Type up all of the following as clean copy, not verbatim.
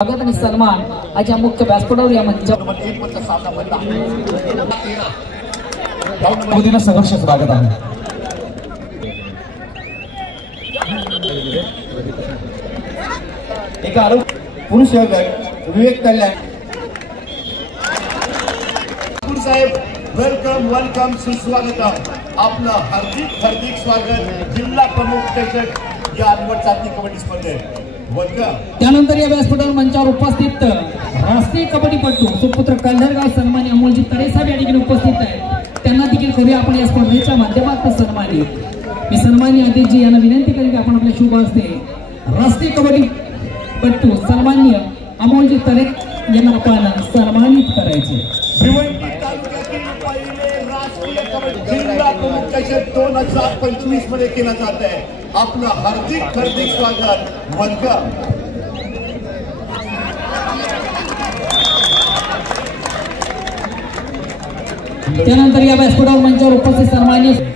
स्वागत आणि सन्मान आज या मुख्य व्यासपीठावर या मंचावर मोदींना संघर्ष स्वागत आहे। एका आरोप पुरुष गट विवेक कल्याण साहेब वेलकम वेलकम सुस्वागतम आपलं हार्दिक हार्दिक स्वागत जिल्हा प्रमुख प्रेक्षक या अनवट चाचणी कबड्डी स्पर्धेत। त्यानंतर या व्यासपीठावर मंचावर उपस्थित राष्ट्रीय कबड्डीपटू सुपुत्र कल्हरगाव सन्मानी अमोलजी तरेसाहेब या ठिकाणी उपस्थित आहेत। त्यांना देखील करूया आपण या स्पर्धेच्या माध्यमातून सन्मानित। मी सन्मानी अध्यक्षजी यांना विनंती करेन की आपण आपल्या शुभ हस्ते राष्ट्रीय कबड्डीपटू सन्माननीय अमोलजी तरे यांना आपण सन्मानित करायचे। भिवंडी तालुक्यातील पहिले राष्ट्रीय कबड्डी जिल्हा प्रमुख प्रेक्षक 2025 मध्ये केला जात आहे। आपलं हार्दिक हार्दिक स्वागत वेलकम। त्यानंतर या व्यासपीठावर मंचावर उपस्थित सन्माननीय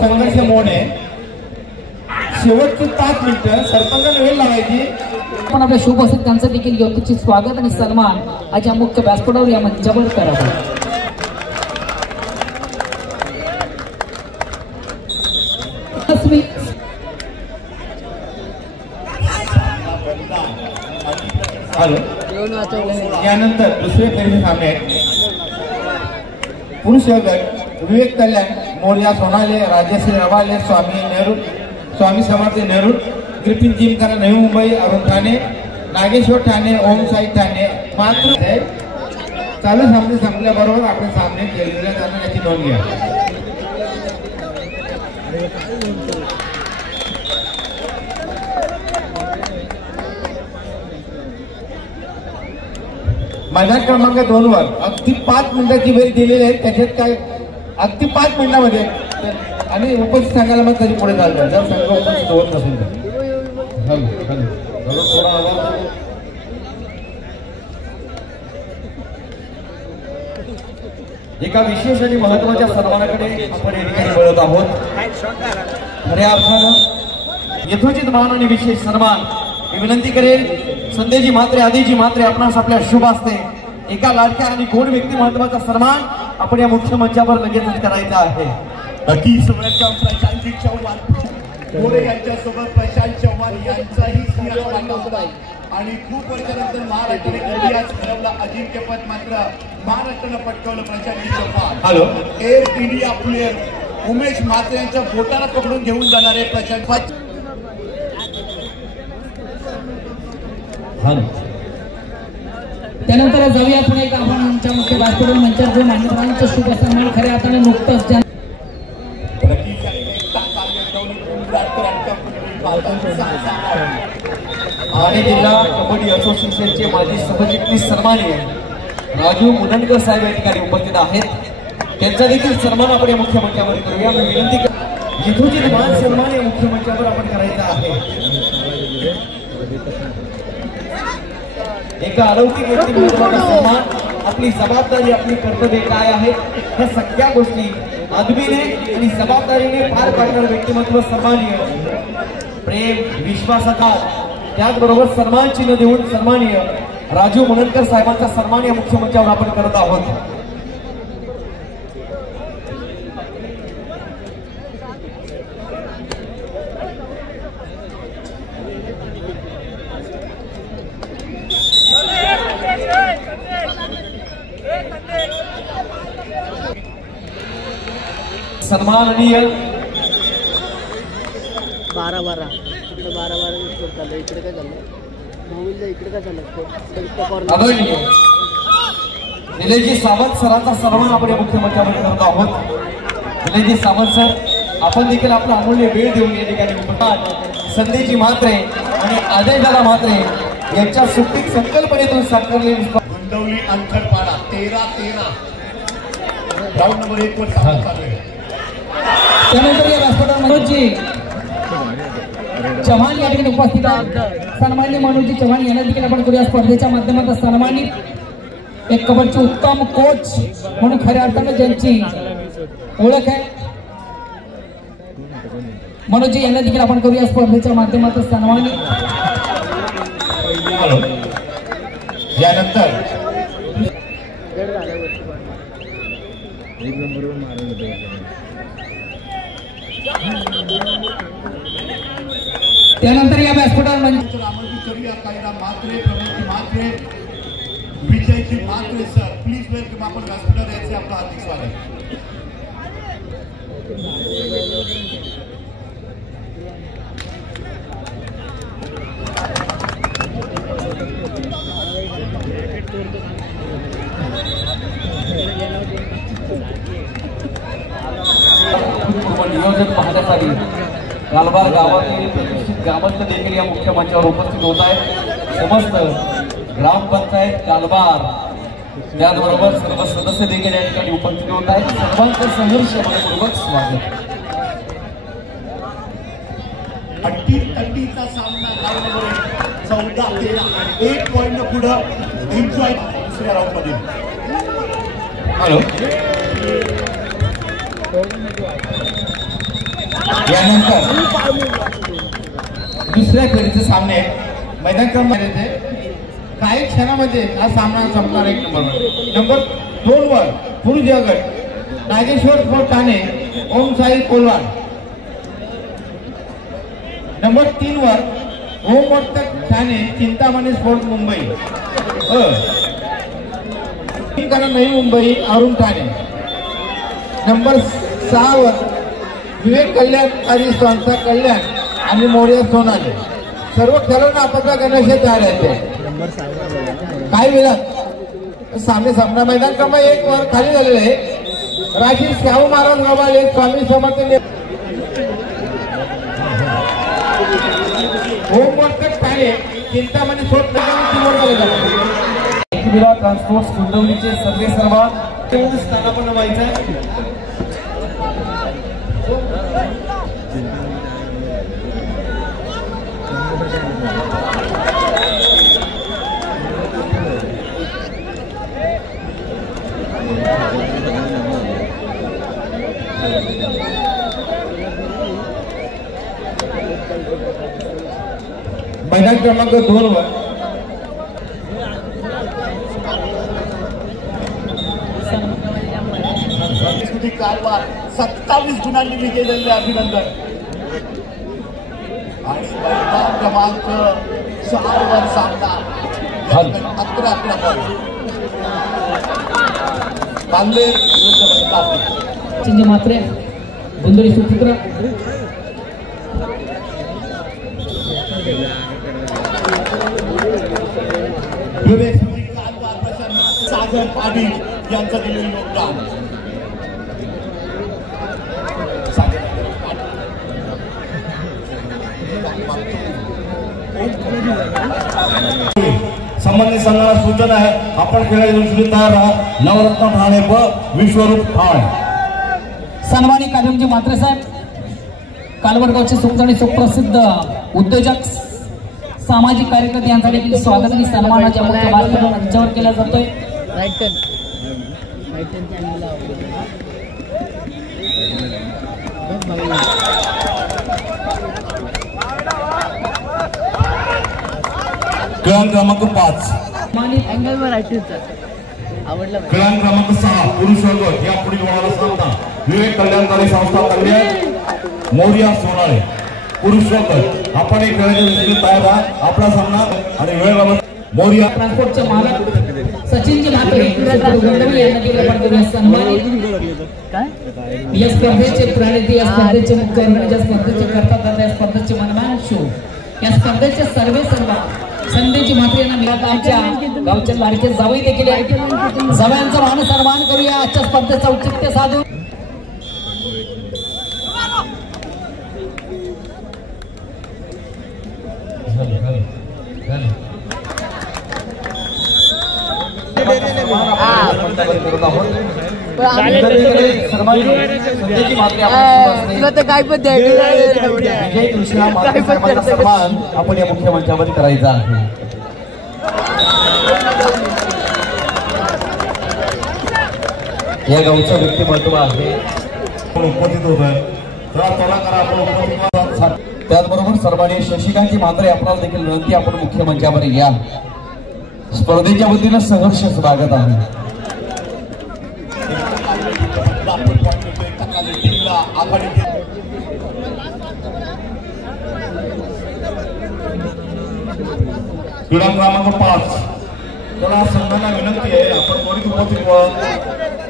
संघर्ष मोड आहे। शेवटची 5 मिनिटं सरपंचाने वेळ लावायची। आपण आपल्या शुभ हस्ते त्यांचं देखील योग्य स्वागत आणि सन्मान आज या मुख्य व्यासपीठावर या मंचावर करावा। यानंतर दुसरे फेरीचे सामने पुरुष गट विवेक कल्याण मोर्या सोनाले राजश्री रवाले स्वामी नेहरू स्वामी समर्थ नेहरू ग्रिफिन जिमखाना नवी मुंबई अरुण ठाणे नागेश्वर ठाणे ओम साई ठाणे मात्र चालू सामने संपल्याबरोबर आपण सामने केलेले जाणार याची नोंद घ्या। मैदान क्रमांक 2 वर अगदी 5 मिनिटाची वेळ दिलेली आहे। त्याच्यात काय अगदी 5 मिनिटांमध्ये आणि उपस्थित सांगायला मग तरी पुढे चालतं जर संघ उपस्थित होत नसेल तर। एका विशेष आणि महत्वाच्या सन्मानाकडे आपण या ठिकाणी बोलत आहोत। खऱ्या अर्थानं यथोचित मान आणि विशेष सन्मान मी विनंती करेन संदेजी म्हात्रे आदिजी म्हात्रे आपणास आपल्या शुभ हस्ते एका लाडक्या आणि गोड व्यक्तिमत्वाचा सन्मान आपण या मुख्य मंचावर लगेचच करायचा आहे। नक्कीच वेलकम प्रशांत चव्हाण मोरे यांच्यासोबत प्रशांत चव्हाण यांचाही आणि खूप वर्षानंतर महाराष्ट्राने इतिहास घडवला अजिंक्यपद मात्र महाराष्ट्रानं पटकावलं Prashant Chavan. Hello air India player Umesh Mhatre यांच्या बोटाला पकडून घेऊन जाणारे प्रशांत। त्यानंतर जाऊया पुढे एक आपण आमच्या मुख्य व्यासपीठावर मंचावर जो मान्यवरांचा शुभ सन्मान खऱ्या अर्थाने नुकताच ठाणे जिल्हा कबड्डी असोसिएशनचे माजी सहचिटणीस सन्माननीय राजू मुदनकर साहेब या ठिकाणी उपस्थित आहेत। त्यांचा देखील सन्मान आपण या मुख्य मंचावर करूया। मी विनंती यथोचित मान सन्मान या मुख्य मंचावर आपण करायचा आहे। एका अलौकिक व्यक्तिमत्वाचा सन्मान आपली जबाबदारी आपली कर्तव्य काय आहे या सगळ्या गोष्टी आदबीने आणि जबाबदारीने पार पाडणारे व्यक्तिमत्व सन्माननीय प्रेम विश्वासाचा त्याचबरोबर सन्मान चिन्ह देऊन सन्माननीय राजू मुदनकर साहेबांचा सन्मान या मुख्य मंचावर आपण करत आहोत। सन्माननीय 12-12 इकडे काय झालं मोबाईलला इकडे काय झालं आदरणीय निलेजी सावंत सरांचा सन्मान आपण या मुख्य मंचावर करत आहोत। निलेजी सावंत सर आपण देखील आपला अमूल्य वेळ देऊन या ठिकाणी संदेजी म्हात्रे आणि अजयदादा म्हात्रे यांच्या सुट्टीत संकल्पनेतून साकारलेली गुंडवली अंतरपाडा 13-13 राऊंड नंबर 1 वर सामना चालू आहे। त्यानंतर या व्यासपीठावर मनोजजी चव्हाण या ठिकाणी उपस्थित आहेत। सन्माननीय मनोजी चव्हाण यांना देखील आपण करूया स्पर्धेच्या माध्यमातून सन्मानित। एक कबड्डीचे उत्तम कोच म्हणून खऱ्या अर्थाने ज्यांची ओळख आहे मनोजी यांना देखील आपण करूया स्पर्धेच्या माध्यमातून सन्मानित। यानंतर त्यानंतर या व्यासपीठावर Vijayji Mhatre sir please welcome आपण व्यासपीठावर यायचे आपलं हार्दिक स्वागत। नियोजन पाहण्यासाठी कालबार गावातील प्रतिष्ठित ग्रामस्थ देखील या मुख्य मंचावर उपस्थित होत आहेत। समस्त ग्रामपंचायत कालबार त्याचबरोबर सर्व सदस्य देखील या ठिकाणी उपस्थित होत आहेत। सर्वांचं संघर्ष मनपूर्वक स्वागत। अट्टीचा सामना लावण्यामुळे 14-13 एक पॉइंट पुढे एन्जॉय दुसऱ्या राऊंड मध्ये। हॅलो यानंतर दुसऱ्या फेरीचे सामने मैदान क्रमांक काही क्षणामध्ये हा सामना संपणार। एक नंबर 2 वर पुरुष गट नागेश्वर स्पोर्ट ठाणे ओम साई कोलवाड। नंबर 3 वर ओम वर्तक ठाणे चिंतामणी स्पोर्ट मुंबई। नवी मुंबई अरुण ठाणे। नंबर 6 वर विवेक कल्याणकारी संस्था कल्याण आणि मोर्या सोनाली। सर्व खेळाडूंना आपत्ता करण्याचे तयार आहेत। काही वेळात सामने सामना मैदान क्रमांक 1 वर खाली झालेले आहे। राशी शाहू महाराज गव्हाळे Swami Samarth homework Thane Chintamani sport transport कुंडवलीचे सर्वे सर्वा स्थानापन्न व्हायचं आहे। मैदान क्रमांक 2 वर कारभार 27 गुणांनी विजय झालेले अभिनंदन। आणि मैदान क्रमांक 4 वर सामना 11-11 बांगले चिंजी म्हात्रे गुंदरी सुपुत्र सागर पाटील यांचं दिलेलं योगदान। संबंधित संघाला सूचना आहे आपण खेळायला तयार राहा। नवरत्न ठाणे व विश्वरूप ठाणे। सन्मानित कालमजी म्हात्रे साहेब कालवडगावचे सुप्रसिद्ध आणि सुप्रसिद्ध उद्योजक सामाजिक कार्यकर्ते यांचा देखील स्वागत आणि सन्मानाच्या मुख्य भाषणावर मंचावर केला जातोय। खेळाडू क्रमांक 5 खेळाडू क्रमांक 6 पुरुष वर्ग या पुढील वळाला सामना विवेक कल्याणकारी संस्था कल्याण मोर्या सोनाळे पुरुष वर्ग। आपण एक खेळाडू तयार राहा। आपला सामना आणि वेळ मोर्या ट्रान्सपोर्टचे मालक सचिनजी म्हात्रे यांना देखील आपण सन्मानित। या स्पर्धेचे प्रणेते या स्पर्धेचे मुख्य या स्पर्धेचे करतात या स्पर्धेचे मनमान शो या स्पर्धेचे सर्वे सर्व संदेची म्हात्रे यांना मिळत आमच्या गावचे लाडके जावई देखील आहेत। जावयांचा मान सन्मान करूया आजच्या स्पर्धेचं औचित्य साधून। करत आहोत। संध्याची मात्रे आपण तुला तर काय पण द्यायचं विजय कृष्णा मात्रे साहेबांचा सन्मान आपण या मुख्य मंचावर करायचा आहे. या गावचं व्यक्तिमत्व आहे. उपस्थित होत आहे त्याचबरोबर सर्वांनी शशिकांतजी मात्रे आपल्याला देखील विनंती, आपण मुख्य मंचावर या. स्पर्धेच्या वतीनं सहर्ष स्वागत आहे. क्रीडा क्रमांक 5 त्याला संघांना विनंती आहे, आपण त्वरित उपस्थित व्हा.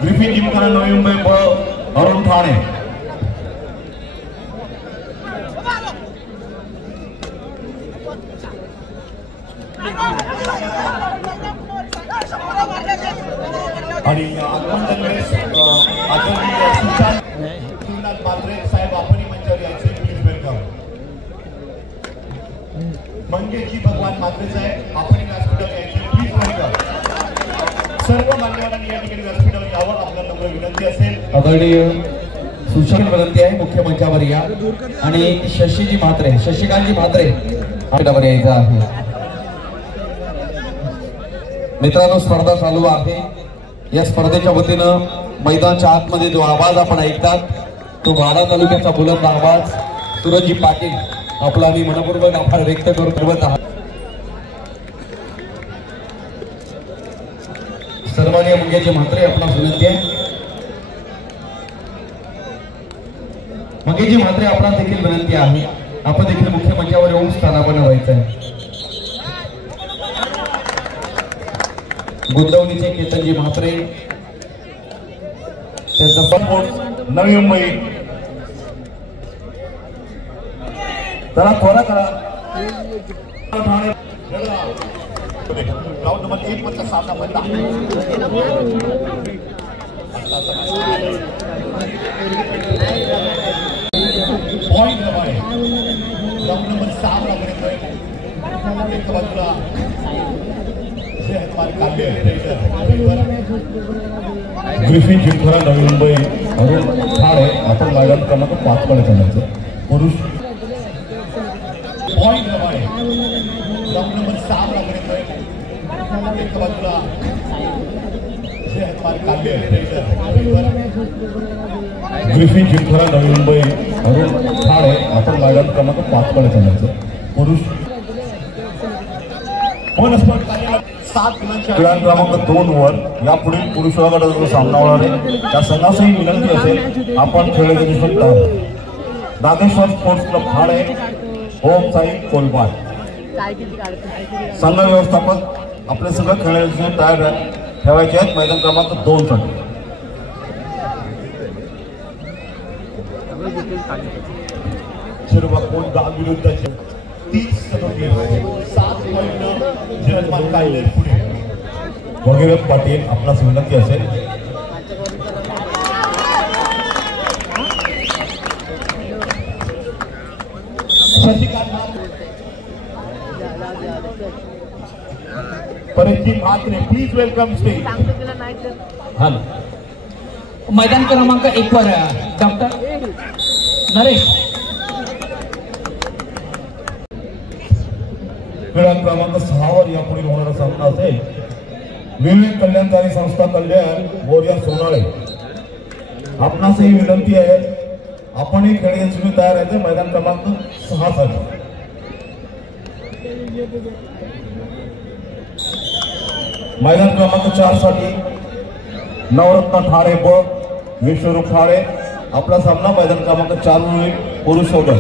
ग्रिफिन जिमखाना नवी मुंबई अरुण ठाणे. आणि आदरणीय श्रीनाथ मात्रे साहेब आपण मंचावर यायचे, प्लीज वेलकम. मंगेशजी भगवान मात्रे साहेब आपण व्यासपीठावर यायचे, प्लीज वेलकम. सर्व मान्यवरांनी या ठिकाणी व्यासपीठावर यावं आपल्याला नम्र विनंती असेल. आदरणीय सूचना विनंती आहे, मुख्य मंचावर या. आणि शशिकांतजी मात्रे आपल्यावर यायचं आहे. मित्रांनो, स्पर्धा चालू आहे. या स्पर्धेच्या वतीनं मैदानाच्या आतमध्ये जो आवाज आपण ऐकतात तो वाडा तालुक्याचा बुलंद आवाज सूरजजी पाटील आपला मी मनपूर्वक आभार व्यक्त करत आहात. सर्वांनी मंगेशजी मात्रे आपणास विनंती आहे. मंगेशजी मात्रे आपणास देखील विनंती आहे, आपण देखील मुख्य मंचावर येऊन स्थानापन्न व्हायचं आहे. गुंतवणीचे केतनजी म्हात्रे त्यांचा स्पोर्ट्स नवी मुंबई. त्याला थोडा करा. ठाणे राऊंड नंबर 1 वरचा सामना बनला. पॉइंट प्रमाणे राऊंड नंबर 6 ला मिळतोय. एक बाजूला ग्रिफिन जिमखाना नवी मुंबई अरुण ठाणे आपण मैदान क्रमांक 5 कडे चालायचं. पुरुष पॉइंट प्रमाणे राऊंड नंबर 6 ला मिळतोय. एक बाजूला ग्रिफिन जिमखाना नवी मुंबई अरुण ठाणे आपण मैदान क्रमांक 5 कडे चालायचं. पुरुष क्रीडा क्रमांक 2 वर यापुढील पुरुष गटाचा जो सामना होणार आहे त्या संघासही विनंती असेल, आपण खेळायचे दिसून नागेश्वर स्पोर्ट्स क्लब ठाणे, ओम साई कोलपाट. संघ व्यवस्थापक आपले सगळं खेळायचे तयार ठेवायचे आहेत मैदान क्रमांक 2 साठी. शिरवा कोण गाव विरुद्धचे 30-7 पॉइंट जयमान काढले पुढे. वगैरे पाटील आपणास विनंती असेल. परेशजी म्हात्रे प्लीज वेलकम स्टेज. मैदान क्रमांक 1 वर डॉक्टर नरेश. क्रीडा क्रमांक 6 वर यापुढील होणारा सामना असेल विवेक कल्याणकारी संस्था कल्याण मोर्या सोनाळे. आपणासही विनंती आहे, आपणही खेळण्यासाठी तयार आहे मैदान क्रमांक 6 साठी. मैदान क्रमांक 4 साठी नवरत्न ठाणे व विश्वरूप ठाणे आपला सामना मैदान क्रमांक 4 वरील पुरुष सोबत.